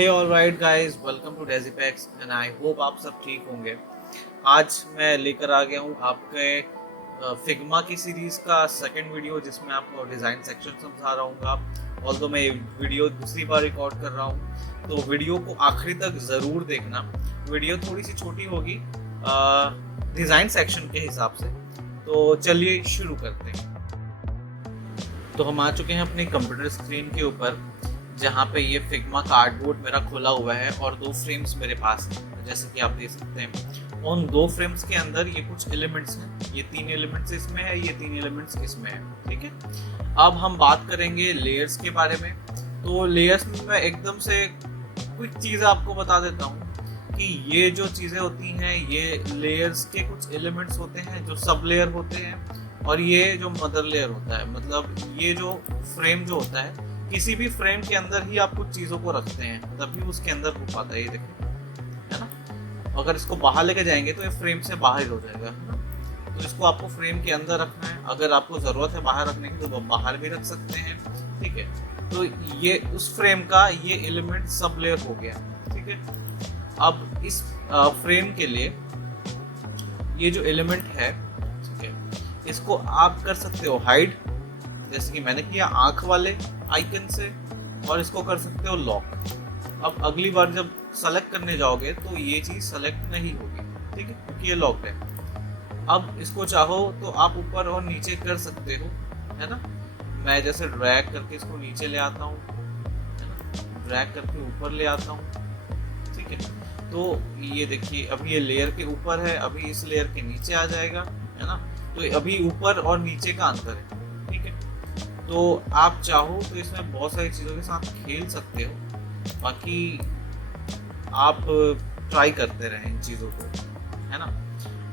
Hey alright guys, welcome to डेजिपैक्स and I hope आप सब ठीक होंगे। आज मैं लेकर आ गया हूँ आपके फिग्मा की सीरीज का सेकंड वीडियो, जिसमें आपको डिज़ाइन सेक्शन समझा रहा हूँ। ऑल्दो मैं ये वीडियो दूसरी बार रिकॉर्ड कर रहा हूँ, तो वीडियो को आखिरी तक ज़रूर देखना। वीडियो थोड़ी सी छोटी होगी डिज़ाइन सेक्शन के हिसाब से। तो चलिए शुरू करते हैं। तो हम आ चुके हैं अपने कंप्यूटर स्क्रीन के ऊपर, जहाँ पे ये फिग्मा कार्डबोर्ड मेरा खुला हुआ है और दो फ्रेम्स मेरे पास हैं, जैसे कि आप देख सकते हैं। उन दो फ्रेम्स के अंदर ये कुछ एलिमेंट्स हैं, ये तीन एलिमेंट्स इसमें है, ये तीन एलिमेंट्स इसमें है। ठीक है, अब हम बात करेंगे लेयर्स के बारे में। तो लेयर्स में मैं एकदम से कुछ चीज़ें आपको बता देता हूँ कि ये जो चीज़ें होती हैं, ये लेयर्स के कुछ एलिमेंट्स होते हैं जो सब लेयर होते हैं, और ये जो मदर लेयर होता है, मतलब ये जो फ्रेम जो होता है, किसी भी फ्रेम के अंदर ही आप कुछ चीज़ों को रखते हैं तभी उसके अंदर हो पाता है। ये देखो, है ना। अगर इसको बाहर लेके जाएंगे तो ये फ्रेम से बाहर हो जाएगा, है ना। तो इसको आपको फ्रेम के अंदर रखना है। अगर आपको ज़रूरत है बाहर रखने की तो बाहर भी रख सकते हैं। ठीक है, तो ये उस फ्रेम का ये एलिमेंट सब लेयर हो गया। ठीक है, अब इस फ्रेम के लिए ये जो एलिमेंट है, ठीक है, इसको आप कर सकते हो हाइड, जैसे कि मैंने किया आंख वाले आइकन से, और इसको कर सकते हो लॉक। अब अगली बार जब सेलेक्ट करने जाओगे तो ये चीज सेलेक्ट नहीं होगी, ठीक है, क्योंकि ये लॉक्ड है। अब इसको चाहो तो आप ऊपर और नीचे कर सकते हो, है ना। मैं जैसे ड्रैग करके इसको नीचे ले आता हूँ, है ना, ड्रैग करके ऊपर ले आता हूँ। ठीक है, तो ये देखिए अभी ये लेयर के ऊपर है, अभी इस लेयर के नीचे आ जाएगा, है ना। तो अभी ऊपर और नीचे का अंतर है। ठीक है, तो आप चाहो तो इसमें बहुत सारी चीज़ों के साथ खेल सकते हो, बाकी आप ट्राई करते रहें इन चीज़ों को, है ना।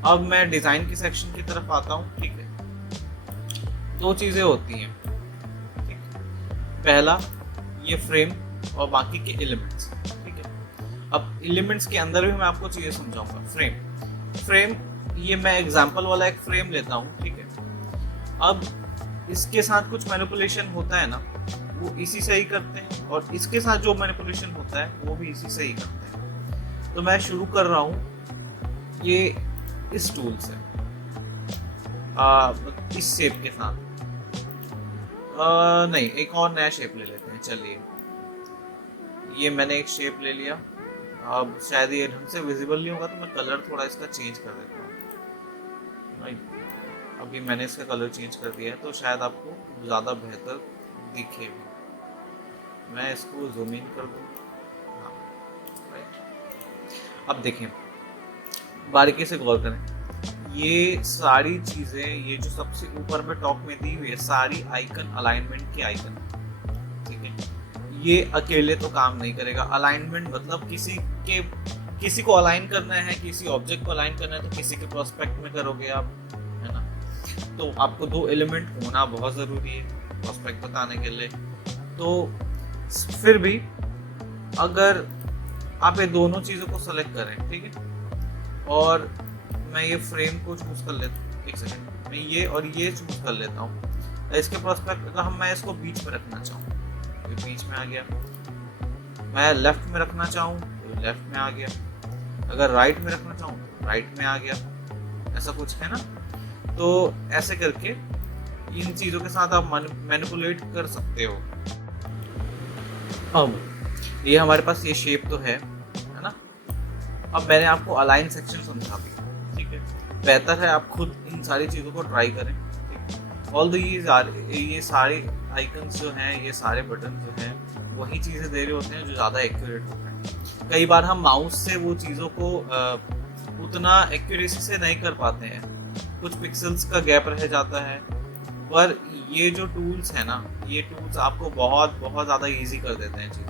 अब मैं डिज़ाइन के सेक्शन की तरफ आता हूँ। ठीक है, दो चीज़ें होती हैं। ठीक है, पहला ये फ्रेम और बाकी के एलिमेंट्स। ठीक है, अब एलिमेंट्स के अंदर भी मैं आपको चीज़ें समझाऊंगा। फ्रेम ये मैं एग्जाम्पल वाला एक फ्रेम लेता हूँ। ठीक है, अब इसके साथ कुछ मैनिपुलेशन होता है ना, वो इसी से ही करते हैं, और इसके साथ जो मैनिपुलेशन होता है वो भी इसी से ही करते हैं। तो मैं शुरू कर रहा हूँ ये इस टूल से, इस शेप के साथ। नहीं, एक और नया शेप ले लेते हैं। चलिए, ये मैंने एक शेप ले लिया। अब शायद ये ढंग से विजिबल नहीं होगा, तो मैं कलर थोड़ा इसका चेंज कर देता हूँ। अभी मैंने इसका कलर चेंज कर दिया है, तो शायद आपको ज़्यादा बेहतर दिखे भी। मैं इसको जूम इन कर दूँ। हाँ, राइट। अब देखें, बारीकी से गौर करें, ये सारी चीज़ें, ये जो सबसे ऊपर में टॉप में दी हुई है, सारी आइकन अलाइनमेंट के आइकन। ठीक है, ये अकेले तो काम नहीं करेगा। अलाइनमेंट मतलब किसी को अलाइन करना है, किसी ऑब्जेक्ट को अलाइन करना है, तो किसी के प्रोस्पेक्ट में करोगे आप, है ना। तो आपको दो एलिमेंट होना बहुत ज़रूरी है प्रोस्पेक्ट बताने के लिए। तो फिर भी अगर आप ये दोनों चीज़ों को सेलेक्ट करें, ठीक है, और मैं ये फ्रेम को चूज कर लेता हूँ। एक सेकेंड, मैं ये और ये चूज कर लेता हूँ। इसके प्रोस्पेक्ट अगर मैं इसको बीच में रखना चाहूँ तो बीच में आ गया, मैं लेफ्ट में रखना चाहूँ तो लेफ्ट में आ गया, अगर राइट में रखना चाहूँ तो राइट में आ गया, ऐसा कुछ है ना। तो ऐसे करके इन चीज़ों के साथ आप मैनिपुलेट कर सकते हो। अब ये हमारे पास ये शेप तो है ना। अब मैंने आपको अलाइन सेक्शन समझा दिया। ठीक है, बेहतर है आप खुद इन सारी चीज़ों को ट्राई करें। ऑल ये सारे आइकन्स जो हैं, ये सारे बटन जो हैं, वही चीज़ें दे रहे होते हैं जो ज़्यादा एक्यूरेट होते हैं। कई बार हम माउस से वो चीज़ों को उतना एक्यूरेसी से नहीं कर पाते हैं, कुछ पिक्सल्स का गैप रह जाता है। पर ये जो टूल्स हैं ना, ये टूल्स आपको बहुत बहुत ज़्यादा इजी कर देते हैं चीज़।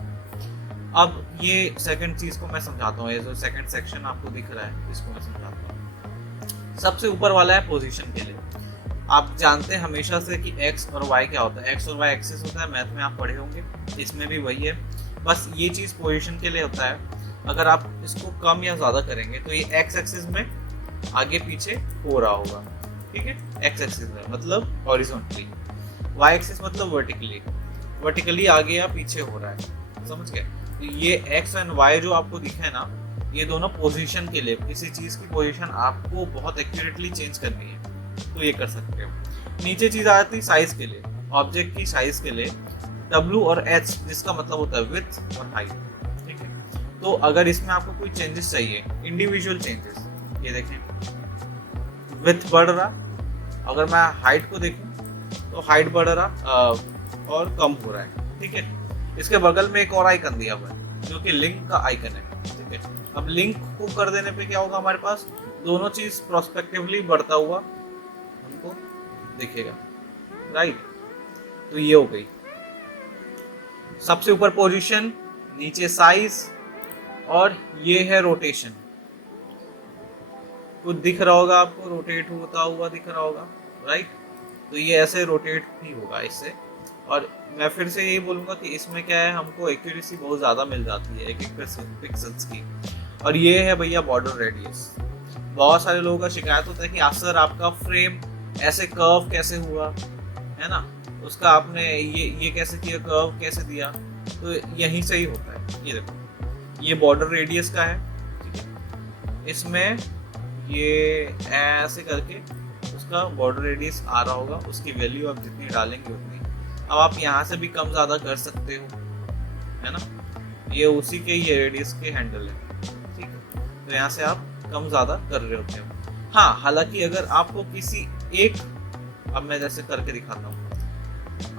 अब ये सेकंड चीज़ को मैं समझाता हूँ। ये जो सेकंड सेक्शन आपको दिख रहा है, इसको मैं समझाता हूँ। सबसे ऊपर वाला है पोजीशन के लिए। आप जानते हैं हमेशा से कि एक्स और वाई क्या होता है। एक्स और वाई एक्सिस होता है, मैथ में आप पढ़े होंगे, इसमें भी वही है। बस ये चीज़ पोजीशन के लिए होता है। अगर आप इसको कम या ज़्यादा करेंगे तो ये एक्स एक्सिस में आगे पीछे हो रहा होगा। ठीक है, एक्स एक्सिस में मतलब हॉरिजॉन्टली, वाई एक्सिस मतलब वर्टिकली आगे या पीछे हो रहा है, समझ गए। ये एक्स एंड वाई जो आपको दिखे है ना, ये दोनों पोजीशन के लिए, किसी चीज की पोजीशन आपको बहुत एक्यूरेटली चेंज करनी है तो ये कर सकते हो। नीचे चीज आ जाती है साइज के लिए, ऑब्जेक्ट की साइज के लिए W और H, जिसका मतलब होता है विड्थ और हाइट, ठीक है। तो अगर इसमें आपको कोई चेंजेस चाहिए, इंडिविजुअल चेंजेस, ये देखें विड्थ बढ़ रहा, अगर मैं हाइट को देखूं तो हाइट बढ़ रहा और कम हो रहा है, ठीक है। इसके बगल में एक और आइकन दिया हुआ है जो कि लिंक का आइकन है, ठीक है। अब लिंक को कर देने पे क्या होगा, हमारे पास दोनों चीज प्रोस्पेक्टिवली बढ़ता हुआ हमको दिखेगा, राइट। तो ये हो गई सबसे ऊपर पोजीशन, नीचे साइज, और ये है रोटेशन। कुछ दिख रहा होगा आपको, रोटेट होता हुआ दिख रहा होगा, राइट। तो ये ऐसे रोटेट भी होगा इससे। और मैं फिर से यही बोलूंगा कि इसमें क्या है, हमको एक्यूरेसी बहुत ज़्यादा मिल जाती है एक एक पिक्सल्स की। और ये है भैया बॉर्डर रेडियस। बहुत सारे लोगों का शिकायत होता है कि सर आपका फ्रेम ऐसे कर्व कैसे हुआ, है ना, उसका आपने ये कैसे किया, कर्व कैसे दिया, तो यहीं से ही होता है। ये देखो, ये बॉर्डर रेडियस का है, ठीक है। इसमें ये ऐसे करके उसका बॉर्डर रेडियस आ रहा होगा, उसकी वैल्यू आप जितनी डालेंगे उतनी। अब आप यहाँ से भी कम ज़्यादा कर सकते हो, है ना, ये उसी के ये रेडियस के हैंडल है, ठीक है। तो यहाँ से आप कम ज़्यादा कर रहे होते हो। हाँ, हालांकि अगर आपको किसी एक, अब मैं जैसे करके दिखाता हूँ।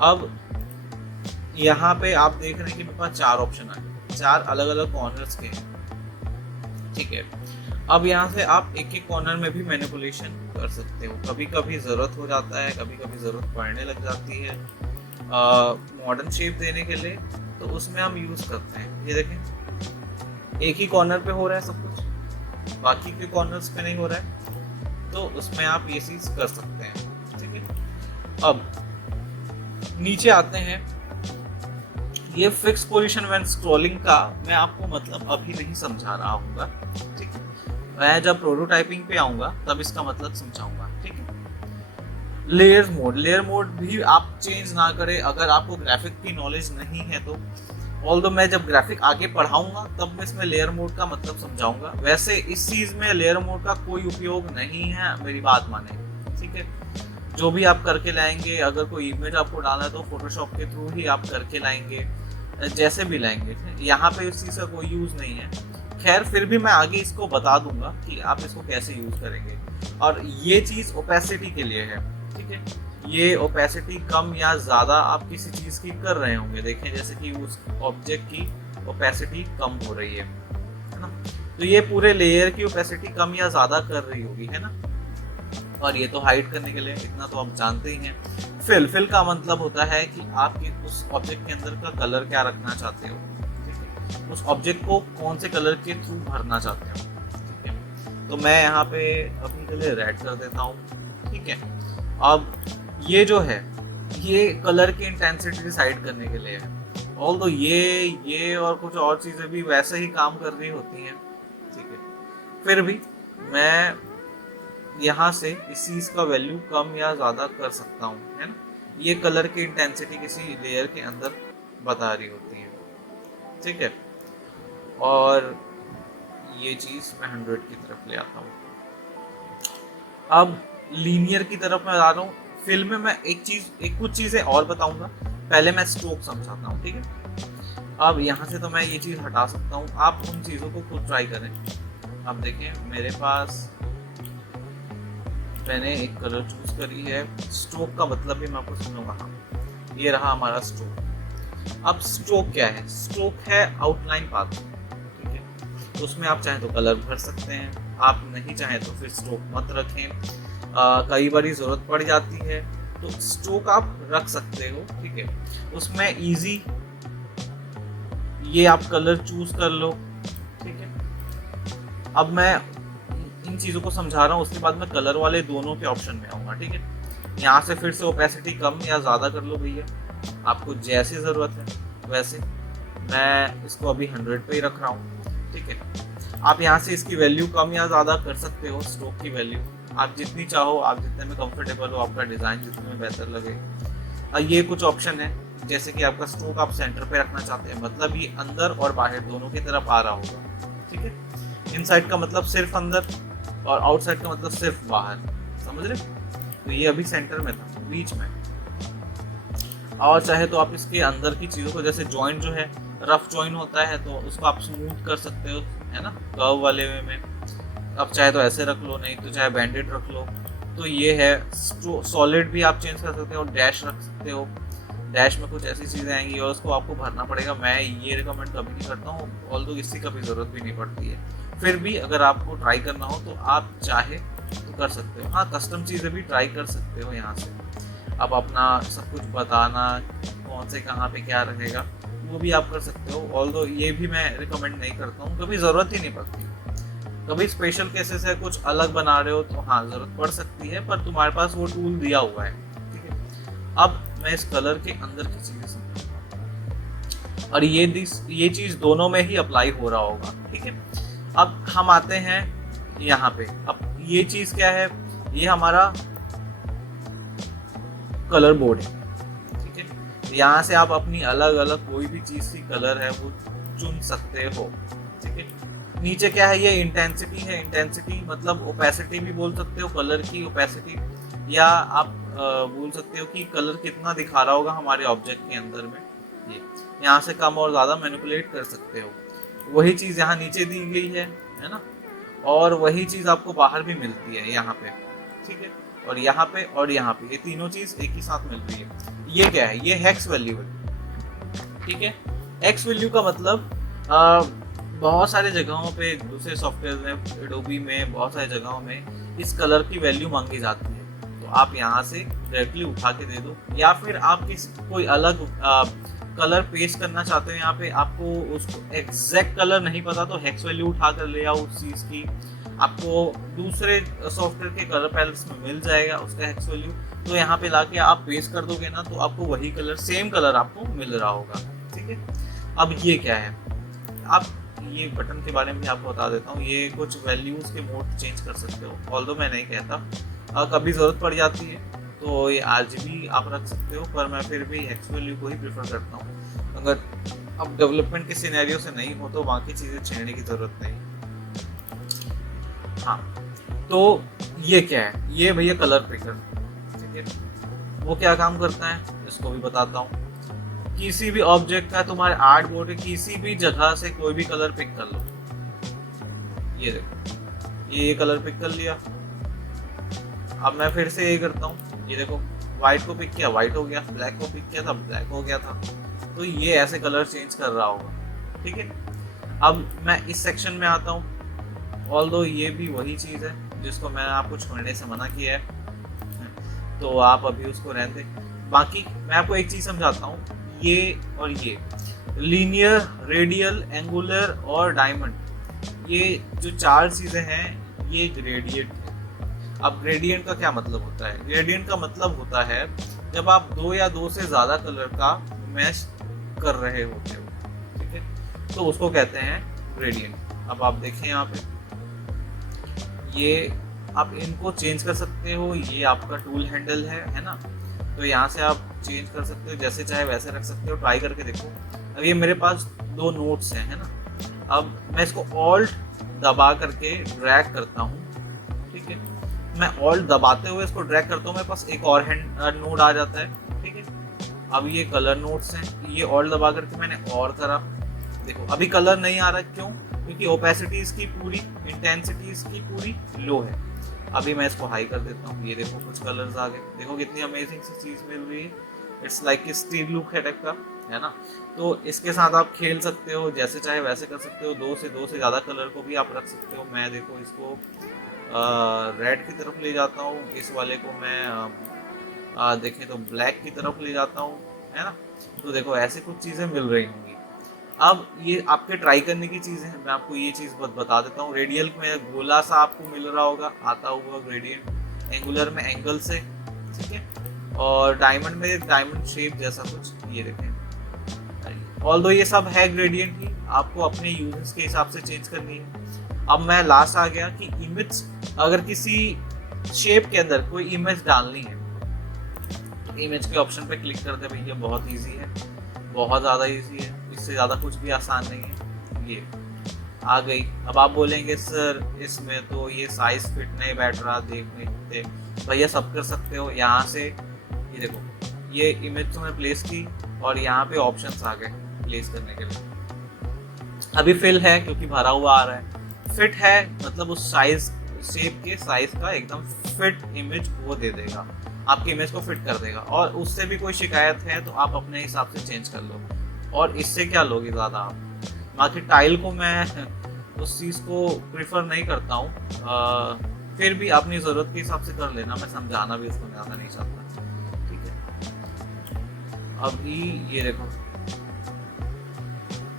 अब यहाँ पे आप देख रहे हैं कि मेरे पास 4 ऑप्शन आ गए, 4 अलग अलग कॉर्नर्स के हैं, ठीक है। अब यहाँ से आप एक एक कॉर्नर में भी मैनिपुलेशन कर सकते हो। कभी कभी ज़रूरत हो जाता है, कभी कभी ज़रूरत पड़ने लग जाती है मॉडर्न शेप देने के लिए, तो उसमें हम यूज़ करते हैं। ये देखें, एक ही कॉर्नर पे हो रहा है सब कुछ, बाकी के कॉर्नर्स पे नहीं हो रहा है, तो उसमें आप ये चीज़ कर सकते हैं, ठीक है। अब नीचे आते हैं, ये फिक्स पोजीशन व्हेन स्क्रॉलिंग का मैं आपको मतलब अभी नहीं समझा रहा हूँगा, ठीक है। मैं जब प्रोटोटाइपिंग पे आऊँगा तब इसका मतलब समझाऊंगा, ठीक है। लेयर मोड भी आप चेंज ना करें अगर आपको ग्राफिक की नॉलेज नहीं है तो। ऑल्दो मैं जब ग्राफिक आगे पढ़ाऊंगा तब मैं इसमें लेयर मोड का मतलब समझाऊंगा। वैसे इस चीज में लेयर मोड का कोई उपयोग नहीं है, मेरी बात माने, ठीक है। जो भी आप करके लाएंगे, अगर कोई इमेज आपको डालना है तो फोटोशॉप के थ्रू ही आप करके लाएंगे, जैसे भी लाएंगे, यहाँ पे इस चीज का कोई यूज नहीं है। खैर, फिर भी मैं आगे इसको बता दूंगा कि आप इसको कैसे यूज करेंगे। और ये चीज ओपेसिटी के लिए है, ठीक है। ये ओपेसिटी कम या ज्यादा आप किसी चीज की कर रहे होंगे, देखें जैसे कि उस ऑब्जेक्ट की ओपेसिटी कम हो रही है ना, तो ये पूरे लेयर की ओपेसिटी कम या ज्यादा कर रही होगी, है ना। और ये तो हाइड करने के लिए, इतना तो आप जानते ही हैं। फिल का मतलब होता है कि आप उस ऑब्जेक्ट के अंदर का कलर क्या रखना चाहते हो, ठीक है, उस ऑब्जेक्ट को कौन से कलर के थ्रू भरना चाहते हो, ठीक है। तो मैं यहाँ पे अपने के लिए रेड कर देता हूँ, ठीक है। अब ये जो है, ये कलर की इंटेंसिटी डिसाइड करने के लिए है। ऑल्दो ये और कुछ और चीज़ें भी वैसे ही काम कर रही होती हैं, ठीक है। फिर भी मैं यहाँ से इस चीज़ का वैल्यू कम या ज़्यादा कर सकता हूँ, है ना। ये कलर की इंटेंसिटी किसी लेयर के अंदर बता रही होती है, ठीक है। और ये चीज़ मैं 100 की तरफ ले आता हूँ। अब लीनियर की तरफ मैं आ रहा हूँ। फिल में मैं कुछ चीज़ें और बताऊंगा, पहले मैं स्ट्रोक समझाता हूँ, ठीक है। अब यहाँ से तो मैं ये चीज़ हटा सकता हूँ, आप उन चीज़ों को खुद ट्राई करें। अब देखें, मेरे पास मैंने एक कलर चूज करी है, स्ट्रोक का मतलब भी मैं आपको समझाऊंगा। हाँ, ये रहा हमारा स्ट्रोक। अब स्ट्रोक क्या है? स्ट्रोक है आउटलाइन पाथ, ठीक है। तो उसमें आप चाहें तो कलर भर सकते हैं, आप नहीं चाहें तो फिर स्ट्रोक मत रखें। कई बार जरूरत पड़ जाती है तो स्ट्रोक आप रख सकते हो, ठीक है। उसमें इजी, ये आप कलर चूज कर लो, ठीक है। अब मैं इन चीज़ों को समझा रहा हूँ, उसके बाद मैं कलर वाले दोनों के ऑप्शन में आऊँगा, ठीक है। यहाँ से फिर से ओपेसिटी कम या ज़्यादा कर लो भैया, आपको जैसी ज़रूरत है वैसे। मैं इसको अभी 100 पे ही रख रहा हूँ, ठीक है। आप यहाँ से इसकी वैल्यू कम या ज़्यादा कर सकते हो, स्ट्रोक की वैल्यू आप जितनी चाहो, आप जितने में कंफर्टेबल हो, आपका डिज़ाइन जितने में बेहतर लगे। ये कुछ ऑप्शन है, जैसे कि आपका स्ट्रोक आप सेंटर पे रखना चाहते हैं, मतलब ये अंदर और बाहर दोनों की तरफ आ रहा होगा, ठीक है। इनसाइड का मतलब सिर्फ अंदर और आउटसाइड का मतलब सिर्फ बाहर, समझ रहे। तो ये अभी सेंटर में था, बीच में। और चाहे तो आप इसके अंदर की चीज़ों को, जैसे जॉइंट जो है रफ जॉइंट होता है तो उसको आप स्मूथ कर सकते हो, है ना, कर्व वाले वे में। अब चाहे तो ऐसे रख लो, नहीं तो चाहे बैंडेड रख लो। तो ये है सॉलिड भी आप चेंज कर सकते हो, डैश रख सकते हो। डैश में कुछ ऐसी चीज़ें आएंगी और उसको आपको भरना पड़ेगा। मैं ये रिकमेंड कभी नहीं करता हूँ, ऑल्दो इसकी कभी ज़रूरत भी नहीं पड़ती है। फिर भी अगर आपको ट्राई करना हो तो आप चाहे तो कर सकते हो। हाँ, कस्टम चीज़ें भी ट्राई कर सकते हो यहाँ से। अब अपना सब कुछ बताना कौन से कहाँ पे क्या रहेगा वो भी आप कर सकते हो, ऑल्दो ये भी मैं रिकमेंड नहीं करता हूँ, कभी ज़रूरत ही नहीं पड़ती। कभी स्पेशल केसेस है, कुछ अलग बना रहे हो तो हाँ ज़रूरत पड़ सकती है, पर तुम्हारे पास वो टूल दिया हुआ है, ठीक है। अब मैं इस कलर के अंदर की चीज़ें समझाऊंगा और ये चीज़ दोनों में ही अप्लाई हो रहा होगा, ठीक है। अब हम आते हैं यहाँ पे। अब ये चीज़ क्या है, ये हमारा कलर बोर्ड है, ठीक है। यहाँ से आप अपनी अलग अलग कोई भी चीज़ की कलर है वो चुन सकते हो, ठीक है। नीचे क्या है, ये इंटेंसिटी है। इंटेंसिटी मतलब ओपेसिटी भी बोल सकते हो, कलर की ओपेसिटी, या आप बोल सकते हो कि कलर कितना दिखा रहा होगा हमारे ऑब्जेक्ट के अंदर में। ये यहाँ से कम और ज़्यादा मैनिपुलेट कर सकते हो। वही चीज़ यहाँ नीचे दी गई है ना, और वही चीज़ आपको बाहर भी मिलती है यहाँ पे, ठीक है। और यहाँ पे और यहाँ पे ये तीनों चीज़ एक ही साथ मिल रही है। ये क्या है, ये हेक्स वैल्यू है, ठीक है। हेक्स वैल्यू का मतलब बहुत सारे जगहों पे, दूसरे सॉफ्टवेयर में, एडोबी में, बहुत सारी जगहों में इस कलर की वैल्यू मांगी जाती है। तो आप यहाँ से डायरेक्टली उठा के दे दो, या फिर आप कोई अलग कलर पेस्ट करना चाहते हो, यहाँ पे आपको उसको एग्जैक्ट कलर नहीं पता तो हेक्स वैल्यू उठा कर ले आओ उस चीज़ की। आपको दूसरे सॉफ्टवेयर के कलर पैलेट्स में मिल जाएगा उसका हेक्स वैल्यू, तो यहाँ पे लाके आप पेस्ट कर दोगे ना, तो आपको वही कलर, सेम कलर आपको मिल रहा होगा, ठीक है। अब ये क्या है, आप ये बटन के बारे में भी आपको बता देता हूँ। ये कुछ वैल्यूज़ के मोड चेंज कर सकते हो, ऑल्दो मैं नहीं कहता, कभी ज़रूरत पड़ जाती है तो ये RGB आप रख सकते हो, पर मैं फिर भी हेक्स वैल्यू को ही प्रेफर करता हूँ। अगर अब डेवलपमेंट के सिनेरियो से नहीं हो तो बाकी चीज़ें छेड़ने की ज़रूरत नहीं। हाँ, तो ये क्या है, ये भैया कलर पिकर, ठीक है। वो क्या काम करता है इसको भी बताता हूँ। किसी भी ऑब्जेक्ट का, तुम्हारे आर्ट बोर्ड के किसी भी जगह से कोई भी कलर पिक कर लो। ये देखो, ये कलर पिक कर लिया। अब मैं फिर से ये करता हूँ, ये देखो, व्हाइट को पिक किया, व्हाइट हो गया, ब्लैक को पिक किया था, ब्लैक हो गया था। तो ये ऐसे कलर चेंज कर रहा होगा, ठीक है। अब मैं इस सेक्शन में आता हूँ, ऑल्दो ये भी वही चीज़ है जिसको मैंने आपको छोड़ने से मना किया है, तो आप अभी उसको रहने दें। बाकी मैं आपको एक चीज़ समझाता हूँ, ये और ये लीनियर, रेडियल, एंगुलर और डायमंड, ये जो चार चीज़ें हैं ये ग्रेडियंट है। अब ग्रेडियंट का क्या मतलब होता है, ग्रेडियंट का मतलब होता है जब आप दो या दो से ज़्यादा कलर का मैच कर रहे होते हो, ठीक है, तो उसको कहते हैं ग्रेडियंट। अब आप देखें यहाँ पे, ये आप इनको चेंज कर सकते हो, ये आपका टूल हैंडल है ना, तो यहाँ से आप चेंज कर सकते हो, जैसे चाहे वैसे रख सकते हो। ट्राई करके देखो। अब ये मेरे पास दो नोट्स हैं, है ना। अब मैं इसको ऑल्ट दबा करके ड्रैग करता हूँ, ठीक है। मैं ऑल्ट दबाते हुए इसको ड्रैग करता हूँ, मेरे पास एक और नोड आ जाता है, ठीक है। अब ये कलर नोट्स हैं, ये ऑल्ट दबा करके मैंने और करा, देखो अभी कलर नहीं आ रहा, क्यों? क्योंकि ओपेसिटी इसकी पूरी, इंटेंसिटी इसकी पूरी लो है। अभी मैं इसको हाई कर देता हूँ, ये देखो कुछ कलर्स आ गए, देखो कितनी अमेजिंग सी चीज़ मिल रही है। इट्स लाइक स्टील लुक है टाइप का, है ना। तो इसके साथ आप खेल सकते हो, जैसे चाहे वैसे कर सकते हो। दो से ज़्यादा कलर को भी आप रख सकते हो। मैं देखो इसको रेड की तरफ ले जाता हूँ, इस वाले को मैं देखें तो ब्लैक की तरफ ले जाता हूँ, है ना। तो देखो ऐसे कुछ चीज़ें मिल रही होंगी। अब ये आपके ट्राई करने की चीज़ है, मैं आपको ये चीज़ बता देता हूँ। रेडियल में गोला सा आपको मिल रहा होगा आता हुआ ग्रेडियंट, एंगुलर में एंगल से, ठीक है, और डायमंड में डायमंड शेप जैसा कुछ, ये देखें। ऑल्दो ये सब है ग्रेडियंट ही, आपको अपने यूजर्स के हिसाब से चेंज करनी है। अब मैं लास्ट आ गया कि इमेज, अगर किसी शेप के अंदर कोई इमेज डालनी है, इमेज के ऑप्शन पे क्लिक कर दे भैया, बहुत ईजी है, बहुत ज़्यादा ईजी है, इससे ज़्यादा कुछ भी आसान नहीं है। ये आ गई। अब आप बोलेंगे सर इसमें तो ये साइज फिट नहीं बैठ रहा, देख नहीं सकते। भैया सब कर सकते हो। यहाँ से ये देखो, ये इमेज तो मैं प्लेस की और यहाँ पे ऑप्शंस आ गए प्लेस करने के लिए। अभी फिल है क्योंकि भरा हुआ आ रहा है, फिट है मतलब उस साइज शेप के साइज का एकदम फिट इमेज वो दे देगा, आपकी इमेज को फिट कर देगा। और उससे भी कोई शिकायत है तो आप अपने हिसाब से चेंज कर लो, और इससे क्या लोगे ज़्यादा आप। बाकी टाइल को मैं उस चीज़ को प्रिफर नहीं करता हूँ, फिर भी अपनी ज़रूरत के हिसाब से कर लेना, मैं समझाना भी उसको ज़्यादा नहीं चाहता। ठीक है, अभी ये देखो,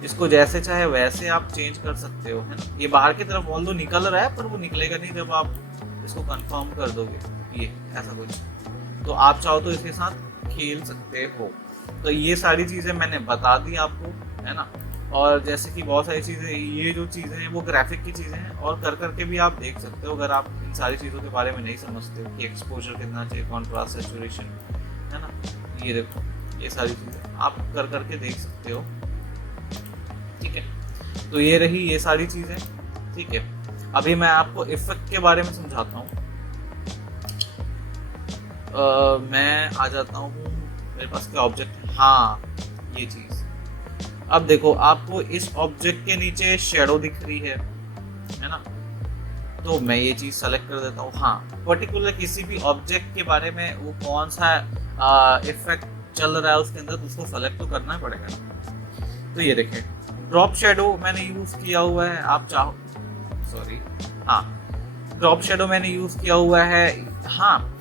इसको जैसे चाहे वैसे आप चेंज कर सकते हो, है ना। ये बाहर की तरफ ऑल्दो निकल रहा है पर वो निकलेगा नहीं जब आप इसको कंफर्म कर दोगे, ये ऐसा कुछ। तो आप चाहो तो इसके साथ खेल सकते हो। तो ये सारी चीज़ें मैंने बता दी आपको, है ना। और जैसे कि बहुत सारी चीज़ें, ये जो चीज़ें हैं वो ग्राफिक की चीज़ें हैं, और कर करके भी आप देख सकते हो अगर आप इन सारी चीज़ों के बारे में नहीं समझते हो कि एक्सपोजर कितना चाहिए, कॉन्ट्रास्ट, सैचुरेशन, है ना। ये देखो, ये सारी चीज़ें आप कर करके देख सकते हो। ठीक है, तो ये रही ये सारी चीज़ें। ठीक है, अभी मैं आपको इफेक्ट के बारे में समझाता हूँ। मैं आ जाता हूँ, मेरे पास क्या ऑब्जेक्ट है, हाँ ये चीज़। अब देखो, आपको इस ऑब्जेक्ट के नीचे शेडो दिख रही है ना। तो मैं ये चीज़ सेलेक्ट कर देता हूँ। हाँ, पर्टिकुलर किसी भी ऑब्जेक्ट के बारे में वो कौन सा इफेक्ट चल रहा है उसके अंदर, तो उसको सेलेक्ट तो करना ही पड़ेगा। तो ये देखें, ड्रॉप शेडो मैंने यूज़ किया हुआ है, आप चाहो, सॉरी, हाँ ड्रॉप शेडो मैंने यूज़ किया हुआ है, हाँ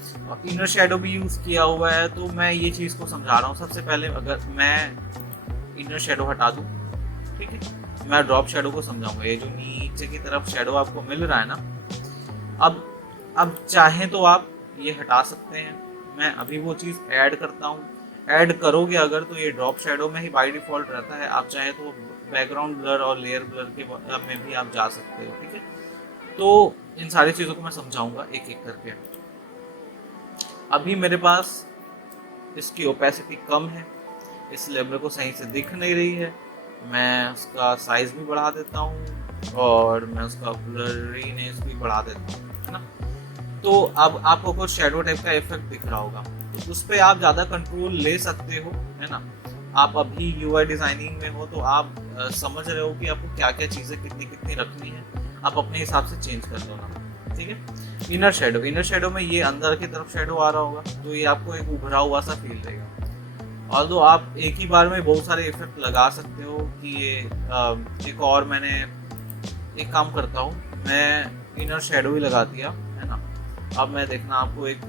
इनर शेडो भी यूज़ किया हुआ है। तो मैं ये चीज़ को समझा रहा हूँ। सबसे पहले अगर मैं इनर शेडो हटा दूँ, ठीक है, मैं ड्रॉप शेडो को समझाऊंगा। ये जो नीचे की तरफ शेडो आपको मिल रहा है ना, अब चाहें तो आप ये हटा सकते हैं। मैं अभी वो चीज़ ऐड करता हूँ। ऐड करोगे अगर तो ये ड्रॉप शेडो में ही बाय डिफ़ॉल्ट रहता है। आप चाहे तो बैकग्राउंड ब्लर और लेयर ब्लर के में भी आप जा सकते हो। ठीक है, तो इन सारी चीज़ों को मैं समझाऊंगा एक एक करके। अभी मेरे पास इसकी ओपेसिटी कम है, इसलिए मेरे को सही से दिख नहीं रही है। मैं उसका साइज भी बढ़ा देता हूँ और मैं उसका ब्लरीनेस भी बढ़ा देता हूँ, है ना। तो अब आपको कुछ शेडो टाइप का इफेक्ट दिख रहा होगा, तो उस पर आप ज़्यादा कंट्रोल ले सकते हो, है ना। आप अभी यूआई डिज़ाइनिंग में हो तो आप समझ रहे हो कि आपको क्या क्या चीज़ें कितनी कितनी रखनी है, आप अपने हिसाब से चेंज कर लो ना। ठीक है, इनर शेडो में ये अंदर की तरफ शेडो आ रहा होगा, तो ये आपको एक उभरा हुआ सा फील रहेगा। ऑल्दो आप एक ही बार में बहुत सारे इफेक्ट लगा सकते हो कि ये एक और मैंने एक काम करता हूँ, मैं इनर शेडो ही लगा दिया, है ना। अब मैं देखना आपको एक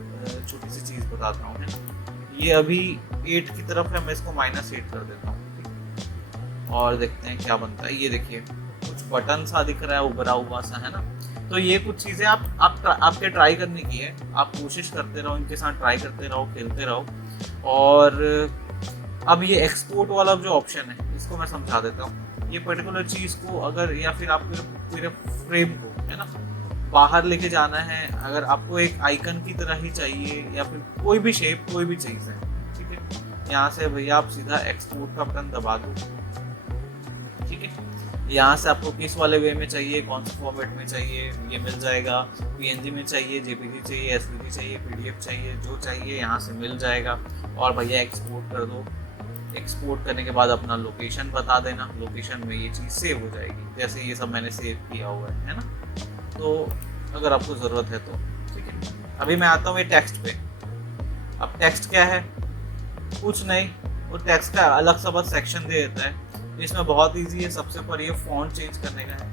छोटी सी चीज़ बताता हूँ, है ना। ये अभी 8 की तरफ है, मैं इसको -8 कर देता हूँ और देखते हैं क्या बनता है। ये देखिए, कुछ बटन सा दिख रहा है, उभरा हुआ सा, है ना। तो ये कुछ चीज़ें आपके ट्राई करने की है। आप कोशिश करते रहो, इनके साथ ट्राई करते रहो, खेलते रहो। और अब ये एक्सपोर्ट वाला जो ऑप्शन है, इसको मैं समझा देता हूँ। ये पर्टिकुलर चीज़ को अगर, या फिर आपको पूरे फ्रेम को, है ना, बाहर लेके जाना है, अगर आपको एक आइकन की तरह ही चाहिए या फिर कोई भी शेप, कोई भी चीज़ है, ठीक है, यहाँ से भैया आप सीधा एक्सपोर्ट का बटन दबा दो। ठीक है, यहाँ से आपको किस वाले वे में चाहिए, कौन से फॉर्मेट में चाहिए, ये मिल जाएगा। पीएनजी में चाहिए, जेपीजी चाहिए, एसवीजी चाहिए, पीडीएफ चाहिए, जो चाहिए यहाँ से मिल जाएगा। और भैया एक्सपोर्ट कर दो। एक्सपोर्ट करने के बाद अपना लोकेशन बता देना, लोकेशन में ये चीज़ सेव हो जाएगी। जैसे ये सब मैंने सेव किया हुआ है ना। तो अगर आपको ज़रूरत है तो ठीक है। अभी मैं आता हूँ ये टेक्स्ट पे। अब टेक्स्ट क्या है, कुछ नहीं, वो टेक्स्ट का अलग सा बस सेक्शन दे देता है। इसमें बहुत इजी है। सबसे ऊपर ये फ़ॉन्ट चेंज करने का है।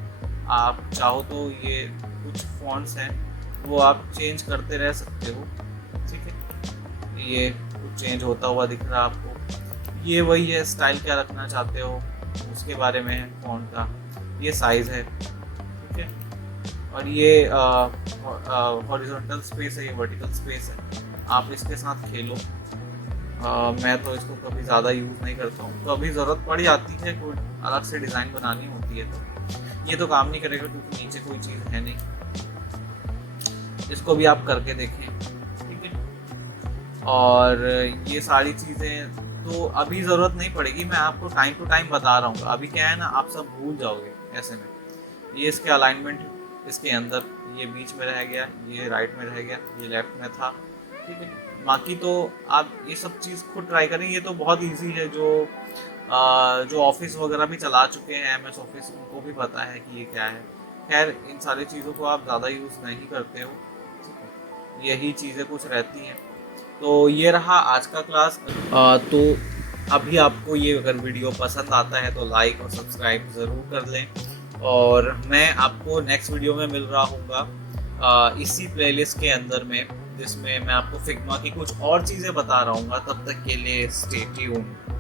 आप चाहो तो ये कुछ फ़ॉन्ट्स हैं वो आप चेंज करते रह सकते हो। ठीक है, ये कुछ चेंज होता हुआ दिख रहा है आपको। ये वही है, स्टाइल क्या रखना चाहते हो उसके बारे में है फ़ॉन्ट का। ये साइज़ है, ठीक है। और ये हॉरिजॉन्टल स्पेस है, ये वर्टिकल स्पेस है। आप इसके साथ खेलो। मैं तो इसको कभी ज़्यादा यूज़ नहीं करता हूँ, तो अभी ज़रूरत पड़ जाती है, कोई अलग से डिज़ाइन बनानी होती है तो ये तो काम नहीं करेगा क्योंकि नीचे कोई चीज़ है नहीं। इसको भी आप करके देखें, ठीक है। और ये सारी चीज़ें तो अभी ज़रूरत नहीं पड़ेगी, मैं आपको टाइम टू टाइम बता रहा हूँ। अभी क्या है ना, आप सब भूल जाओगे ऐसे में। ये इसके अलाइनमेंट इसके अंदर, ये बीच में रह गया, ये राइट में रह गया, ये लेफ्ट में था, ठीक है। बाकी तो आप ये सब चीज़ खुद ट्राई करें, ये तो बहुत इजी है। जो ऑफिस वगैरह भी चला चुके हैं, MS ऑफिस, उनको भी पता है कि ये क्या है। खैर इन सारी चीज़ों को आप ज़्यादा यूज़ नहीं करते हो, ठीक है, यही चीज़ें कुछ रहती हैं। तो ये रहा आज का क्लास। तो अभी आपको ये अगर वीडियो पसंद आता है तो लाइक और सब्सक्राइब ज़रूर कर लें, और मैं आपको नेक्स्ट वीडियो में मिल रहा हूँगा इसी प्लेलिस्ट के अंदर में, जिसमें मैं आपको फिग्मा की कुछ और चीज़ें बता रहा हूँगा। तब तक के लिए स्टे ट्यून्ड।